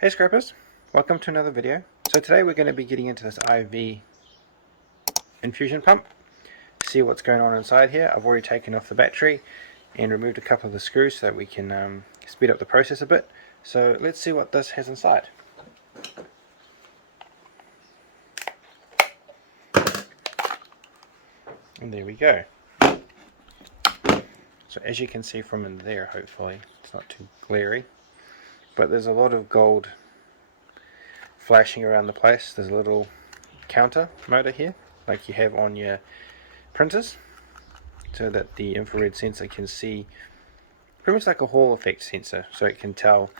Hey scrappers, welcome to another video. So today we're going to be getting into this IV infusion pump, see what's going on inside here. I've already taken off the battery and removed a couple of the screws so that we can speed up the process a bit. So let's see what this has inside. And there we go. So as you can see from in there, hopefully it's not too glary, but there's a lot of gold flashing around the place. There's a little counter motor here like you have on your printers, so that the infrared sensor can see, pretty much like a Hall effect sensor, so it can tell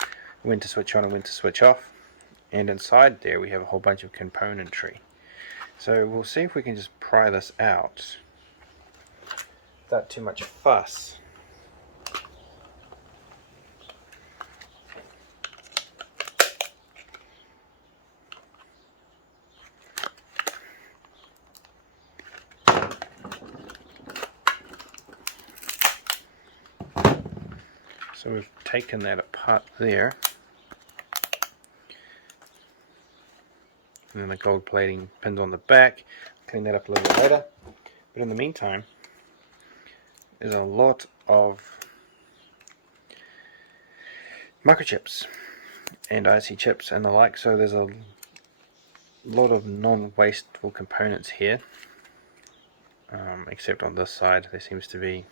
when to switch on and when to switch off. And inside there we have a whole bunch of componentry. So we'll see if we can just pry this out without too much fuss. So we've taken that apart there, and then the gold plating pinned on the back. Clean that up a little bit later. But in the meantime, there's a lot of microchips and IC chips and the like, so there's a lot of non-wasteful components here, except on this side there seems to be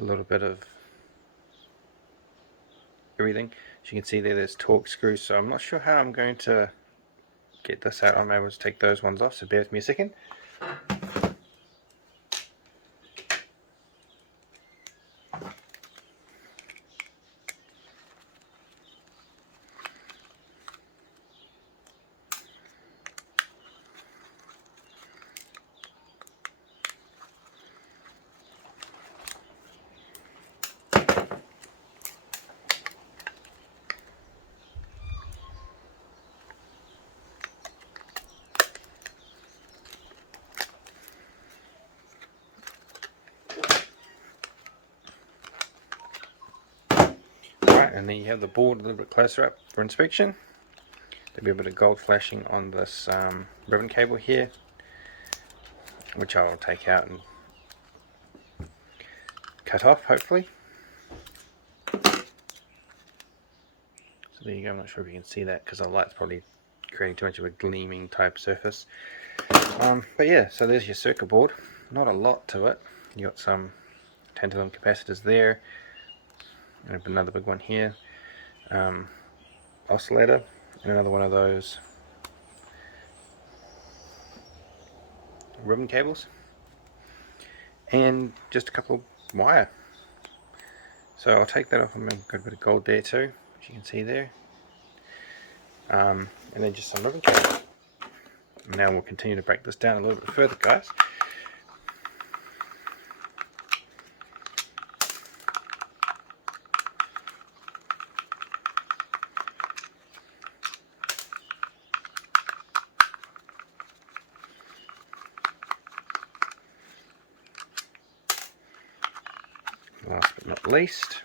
a little bit of everything. As you can see there's torque screws, so I'm not sure how I'm going to get this out. I'm able to take those ones off, so bear with me a second. And then you have the board a little bit closer up for inspection. There'll be a bit of gold flashing on this ribbon cable here, which I will take out and cut off hopefully. So there you go. I'm not sure if you can see that because the light's probably creating too much of a gleaming type surface. But yeah, so there's your circuit board. Not a lot to it. You got some tantalum capacitors there, and another big one here, oscillator, and another one of those ribbon cables, and just a couple of wire. So I'll take that off. I've got a bit of gold there too, as you can see there, and then just some ribbon cable. Now we'll continue to break this down a little bit further, guys. Last but not least,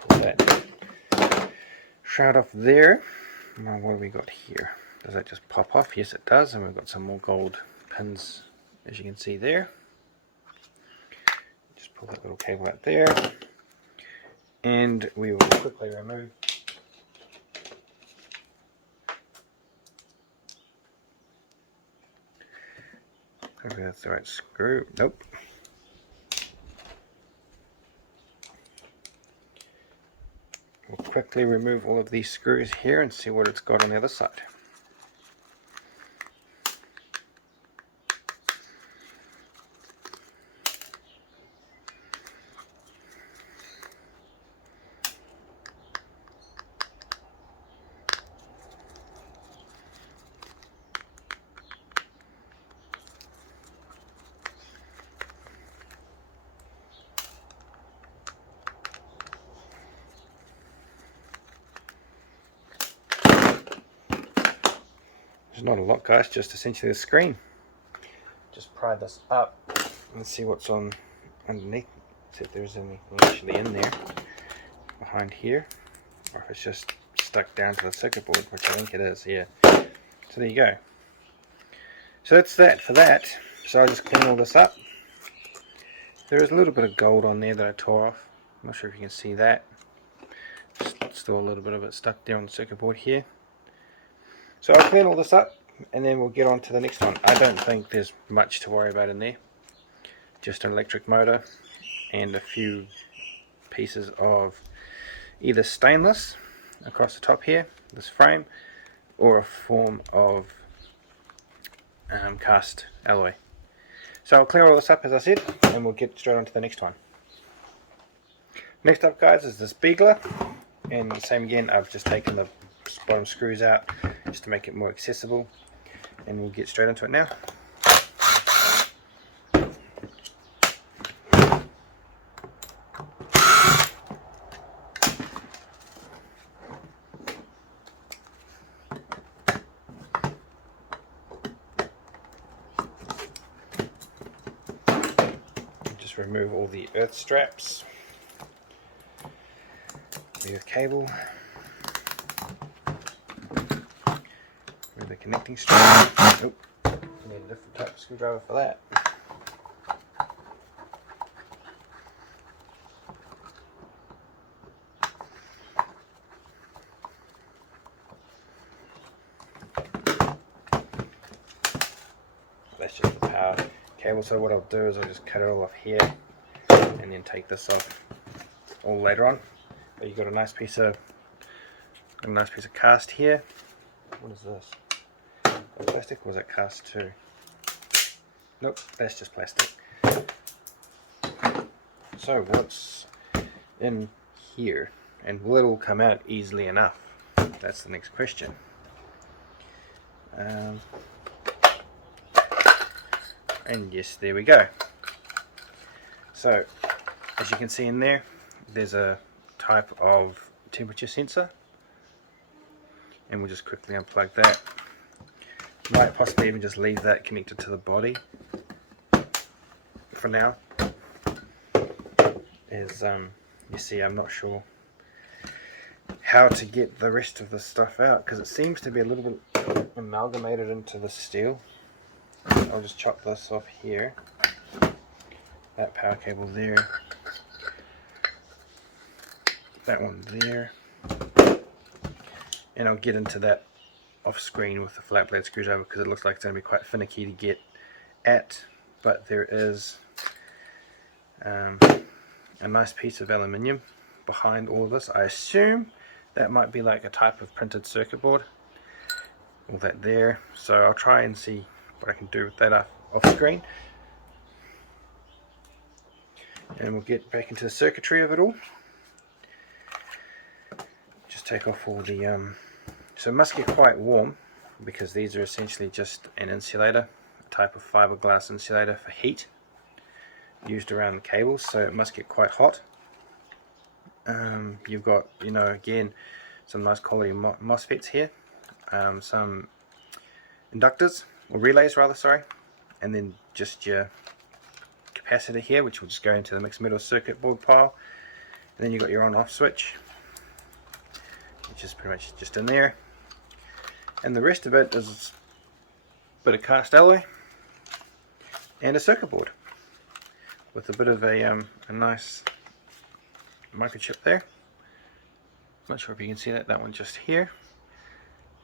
pull that shroud off there. Now what have we got here? Does that just pop off? Yes it does, and we've got some more gold pins, as you can see there. Just pull that little cable out there, and we will quickly remove hopefully that's the right screw. Nope. We'll quickly remove all of these screws here and see what it's got on the other side. There's not a lot, guys, just essentially the screen. Just pry this up Let's see what's on underneath, see if there's anything actually in there behind here, or if it's just stuck down to the circuit board, which I think it is, yeah. So there you go. So that's that for that. So I just clean all this up. There is a little bit of gold on there that I tore off. I'm not sure if you can see that. Still a little bit of it stuck there on the circuit board here. So I'll clean all this up and then we'll get on to the next one. I don't think there's much to worry about in there. Just an electric motor and a few pieces of either stainless across the top here, this frame, or a form of cast alloy. So I'll clear all this up as I said, and we'll get straight on to the next one. Next up, guys, is this beagler, and the same again, I've just taken the bottom screws out just to make it more accessible, and we'll get straight into it now. Remove all the earth straps, the earth cable, remove the connecting strap. Oh, need a different type of screwdriver for that. That's just the power cable, so what I'll do is I'll just cut it all off here and then take this off all later on. But you've got a nice piece of cast here. What is this? Is plastic or is it cast too? Nope, that's just plastic. So what's in here, and will it all come out easily enough? That's the next question. And yes, there we go. So as you can see in there, there's a type of temperature sensor, and we'll just quickly unplug that. Might possibly even just leave that connected to the body for now. As you see, I'm not sure how to get the rest of the stuff out because it seems to be a little bit amalgamated into the steel. I'll just chop this off here, that power cable there, that one there, and I'll get into that off screen with the flat blade screwdriver because it looks like it's going to be quite finicky to get at, but there is a nice piece of aluminium behind all of this. I assume that might be like a type of printed circuit board, all that there, so I'll try and see what I can do with that off screen, and we'll get back into the circuitry of it all. Just take off all the so it must get quite warm because these are essentially just an insulator, a type of fiberglass insulator for heat used around the cables, so it must get quite hot. You've got, you know, again, some nice quality MOSFETs here, some inductors, or relays rather, sorry, and then just your capacitor here, which will just go into the mixed metal circuit board pile. And then you've got your on off switch, which is pretty much just in there, and the rest of it is a bit of cast alloy and a circuit board with a bit of a nice microchip there. Not sure if you can see that one just here,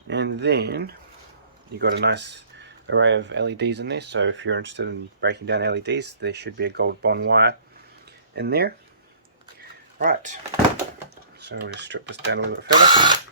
and then you've got a nice array of LEDs in there, so if you're interested in breaking down LEDs, there should be a gold bond wire in there. Right, so we'll just strip this down a little bit further.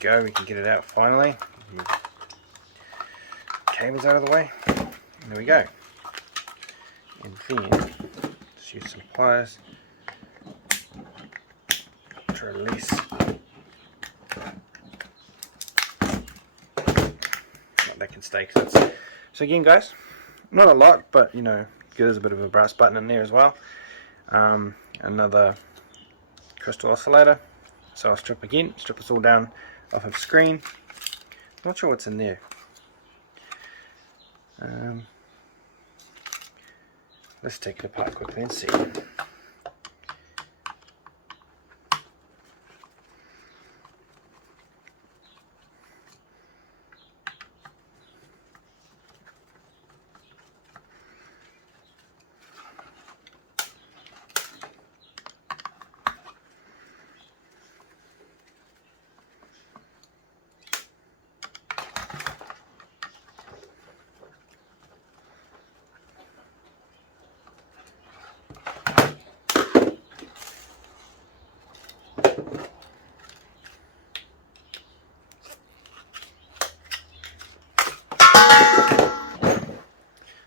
go, we can get it out finally. Move cables out of the way. And there we go. And then just use some pliers to release. That can stay. So again, guys, not a lot, but you know, there's a bit of a brass button in there as well. Another crystal oscillator. So I'll strip this all down off of screen. Not sure what's in there. Let's take it apart quickly and see.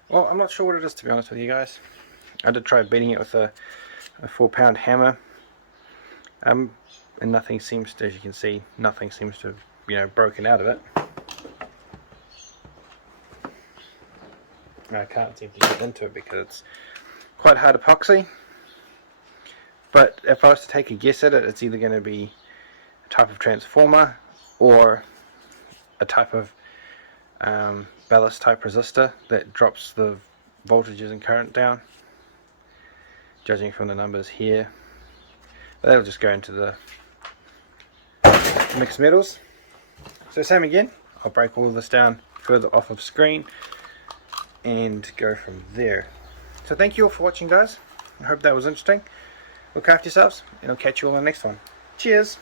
Well, I'm not sure what it is, to be honest with you guys. I did try beating it with a 4-pound hammer, and nothing seems to, as you can see, nothing seems to have, you know, broken out of it. I can't seem to get into it because it's quite hard epoxy. But if I was to take a guess at it, it's either going to be a type of transformer or a type of ballast type resistor that drops the voltages and current down, judging from the numbers here. But that'll just go into the mixed metals. So same again, I'll break all of this down further off of screen and go from there. So thank you all for watching, guys. I hope that was interesting. Look after yourselves, and I'll catch you all in the next one. Cheers!